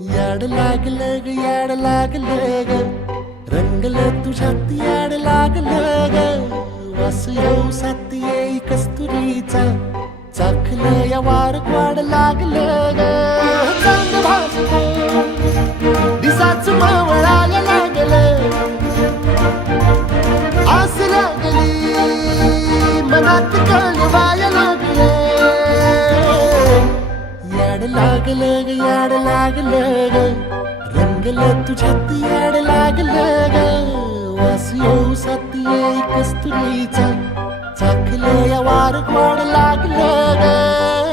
याड लागलं ग याड लागलं ग रंगलं तुझ्यात याड लागलं ग वास येऊ साथ येई कस्तुरीचा चाखलं या वार वाड लागलं ग चांद भाजलं दिसाच मावळायला लागलं आस लागली मनात कळवायला लागलं याड लागलं ग याड लागलं ग रंगलं तुझ्यात याड लागलं ग वास येऊ साथ येई कस्तुरीचा चाखलं या वार वाड लागलं ग